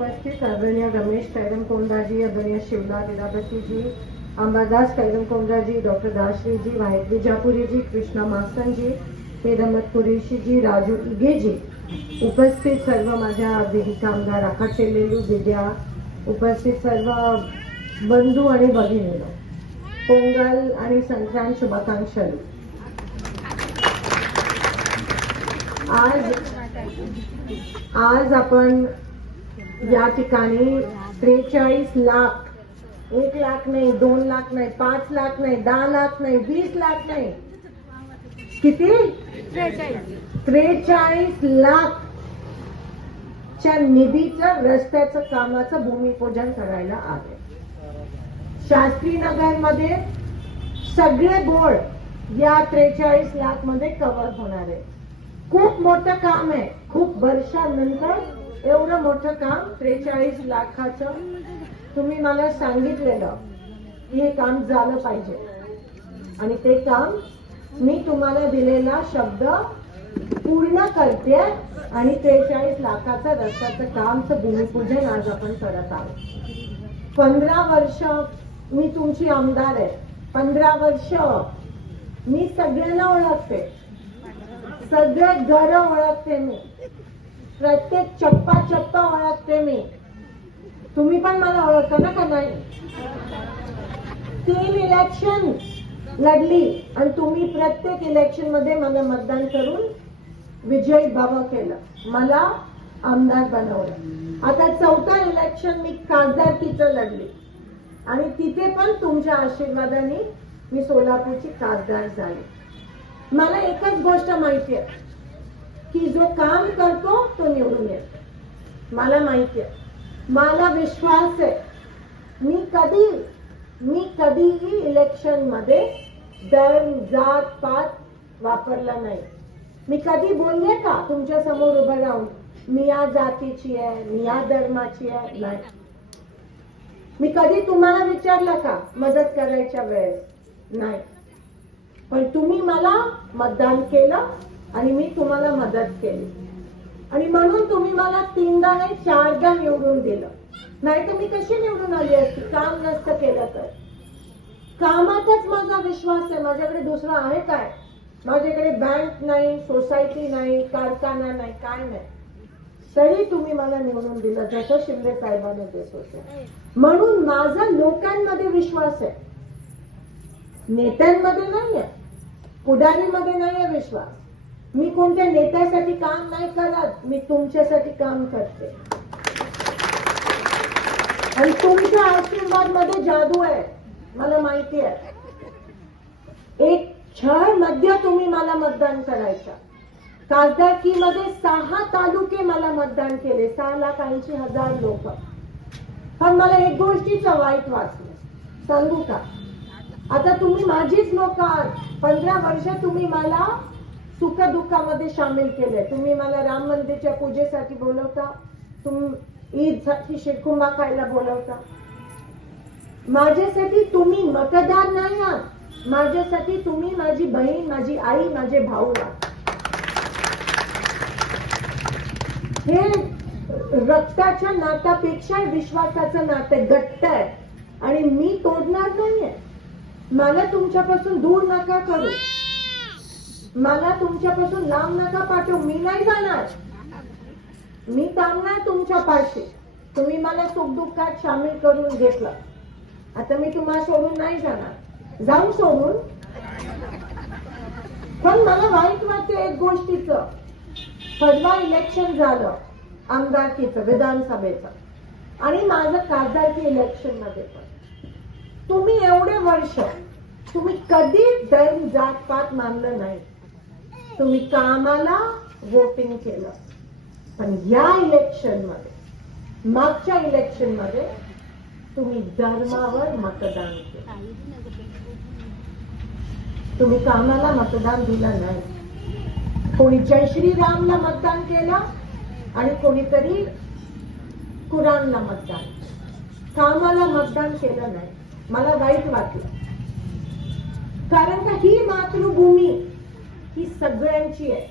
उपस्थित आदरणीय रमेश कैरम कोंडाजी आदरणीय शिवला लीलावती जी अंबादास कैरम कोंडाजी डॉक्टर दाश्री जी वाहिद जी कृष्णा मासन जी हेदमत कुरेशी जी राजू इगे जी उपस्थित सर्व माझ्या विधी कामगार आखाचेलेलू विद्या उपस्थित सर्व बंधू आणि भगिनीनो पोंगल आणि संक्रांत शुभाकांक्षा आज आज आपण या ठिकाणी त्रेचाळीस लाख एक लाख नाही दोन लाख नाही पाच लाख नाही दहा लाख नाही वीस लाख नाही. किती? त्रेचाळीस लाख च्या निधीचं रस्त्याचं कामाचं भूमिपूजन करायला आले शास्त्री नगरमध्ये सगळे बोर्ड या त्रेचाळीस लाखमध्ये कव्हर होणार आहे. खूप मोठं काम आहे. खूप वर्षानंतर एवढं मोठं काम त्रेचाळीस लाखाचं तुम्ही मला सांगितलेलं की हे काम झालं पाहिजे. आणि ते काम मी तुम्हाला दिलेला शब्द पूर्ण करते आणि त्रेचाळीस लाखाचं रस्त्याचं कामचं भूमिपूजन आज आपण करत आहोत. पंधरा वर्ष मी तुमची आमदार आहे. पंधरा वर्ष मी सगळ्यांना ओळखते. सगळे घर ओळखते मी. प्रत्येक चप्पा चप्पा ओळखते मी. तुम्ही पण मला ओळखता ना का नाही? तीन इलेक्शन लढली आणि तुम्ही प्रत्येक इलेक्शनमध्ये मला मतदान करून विजय भाव केलं. मला आमदार बनवलं. आता चौथा इलेक्शन मी खासदारकीचं लढली. आणि तिथे पण तुमच्या आशीर्वादाने मी सोलापूरची खासदार झाली. मला एकच गोष्ट माहिती आहे की जो काम करतो मला माहिती आहे मला विश्वास आहे. मी कधी मी कधीही इलेक्शनमध्ये धर्म जात पात वापरला नाही. मी कधी बोलले का तुमच्यासमोर उभं राहून? मी या जातीची आहे मी या धर्माची आहे. नाही. मी कधी तुम्हाला विचारलं का मदत करायच्या वेळेस? नाही. पण तुम्ही मला मतदान केलं आणि मी तुम्हाला मदत केली. आणि म्हणून तुम्ही मला तीनदा नाही चारदा निवडून दिलं. नाही तर मी कशी निवडून आली असती? काम नसतं केलं तर. कामातच माझा विश्वास आहे. माझ्याकडे दुसरं आहे काय? माझ्याकडे बँक नाही सोसायटी नाही कारखाना नाही काय नाही. तरी तुम्ही मला निवडून दिलं जसं शिंदे साहेबांनी देत होते. म्हणून माझा लोकांमध्ये विश्वास आहे. नेत्यांमध्ये नाहीये. पुढारीमध्ये नाहीये विश्वास. मी कोणत्या नेत्यासाठी काम नाही करत मी तुमच्यासाठी काम करते. आणि तुमच्या आशीर्वादमध्ये जादू आहे मला माहिती आहे. एक छळमध्ये तुम्ही मला मतदान करायचं. खासदारकीमध्ये सहा तालुके मला मतदान केले सहा लाख ऐंशी हजार लोक. पण मला एक गोष्टीचं वाईट वाचलं सांगू का? आता तुम्ही माझीच लोक आहात. पंधरा वर्ष तुम्ही मला सुख दुःखामध्ये सामील केलंय. तुम्ही मला राम मंदिरच्या पूजेसाठी बोलवता. तुम्ही ईदसाठी खायला बोलवता. माझ्यासाठी तुम्ही मतदार नाही आहात. माझ्यासाठी तुम्ही माझी बहीण माझी आई माझे भाऊ आहात. हे रक्ताच्या नात्यापेक्षा विश्वासाचं नातं घट्ट आहे. आणि मी तोडणार नाहीये. मला तुमच्यापासून दूर नका करू. मला तुमच्यापासून लांब नका पाठवू. मी नाही जाणार. मी थांबणार तुमच्या पाशी. तुम्ही मला सुखदुःखात सामील करून घेतलं. आता मी तुम्हाला सोडून नाही जाणार. जाऊ सोडून. पण मला वाईट वाटते एक गोष्टीचं. परवा इलेक्शन झालं. आमदारकीचं विधानसभेचं. आणि माझं खासदारकी इलेक्शनमध्ये पण. तुम्ही एवढे वर्ष तुम्ही कधी धर्म जात पात मानलं नाही. तुम्ही कामाला वोटिंग केलं. पण या इलेक्शनमध्ये मागच्या इलेक्शनमध्ये तुम्ही धर्मावर मतदान केलं. तुम्ही कामाला मतदान दिलं नाही. कोणी जय श्रीरामला मतदान केलं आणि कोणीतरी कुराणला मतदान कामाला मतदान केलं नाही. मला वाईट वाटलं. कारण का ही मातृभूमी ही सगळ्यांची आहे.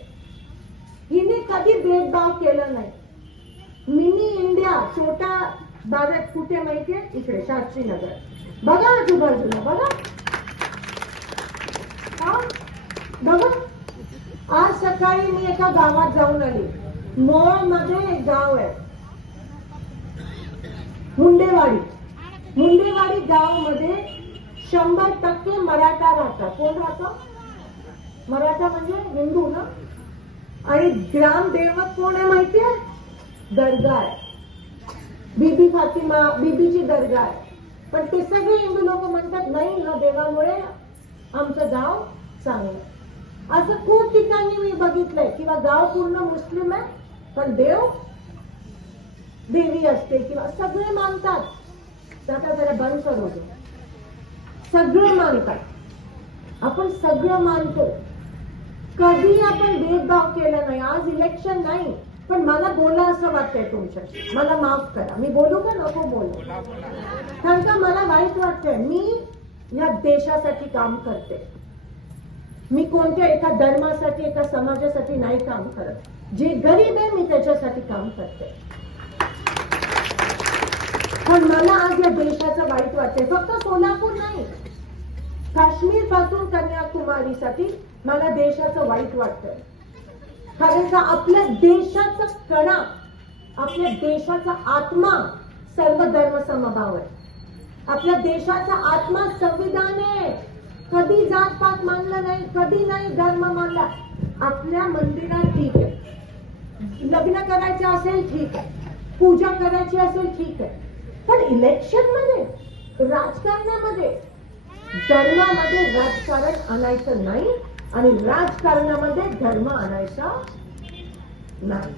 हिने कधी भेदभाव केला नाही. मिनी इंडिया छोटा भारत कुठे माहितीये इकडे शास्त्री नगर. बघा आजूबाजूला बघा. बघा. आज सकाळी मी एका गावात जाऊन आली. मोळमध्ये एक गाव आहे. मुंडेवाडी. मुंडेवाडी गावमध्ये शंभर टक्के मराठा राहतात. कोण राहतं? मराठा म्हणजे हिंदू ना? आणि ग्रामदेवत कोण आहे माहितीये दर्गा आहे. बीबी फातिमा बीबीची दर्गा आहे. पण ते सगळे हिंदू लोक म्हणतात नाही ह्या देवामुळे आमचं गाव चांगलं असं खूप ठिकाणी मी बघितलंय. किंवा गाव पूर्ण मुस्लिम आहे पण देव देवी असते किंवा सगळे मानतात. आता जरा बंद करू दे. सगळे मानतात. आपण सगळं मानतो. कधी आपण भेदभाव केला नाही. आज इलेक्शन नाही. पण मला बोला असं वाटतंय तुमच्याशी. मला माफ करा. मी बोलू का नको बोलू? कारण का मला वाईट वाटतंय. मी या देशासाठी काम करते. मी कोणत्या एका धर्मासाठी एका समाजासाठी नाही काम करत. जे गरीब आहे मी त्याच्यासाठी काम करते. पण मला आज या देशाचं वाईट वाटतंय. फक्त सोलापूर नाही. काश्मीरपासून कन्याकुमारीसाठी मला देशाचं वाईट वाटतंय. कारण का आपल्या देशाचा कणा आपल्या देशाचा आत्मा सर्व धर्म समभाव आहे. आपल्या देशाचा आत्मा संविधान आहे. कधी जात पात मानलं नाही कधी नाही धर्म मानला. आपल्या मंदिरात ठीक आहे. लग्न करायचे असेल ठीक आहे. पूजा करायची असेल ठीक आहे. पण इलेक्शनमध्ये राजकारणामध्ये धर्मामध्ये राजकारण आणायचं नाही आणि राजकारणामध्ये धर्म आणायचा नाही.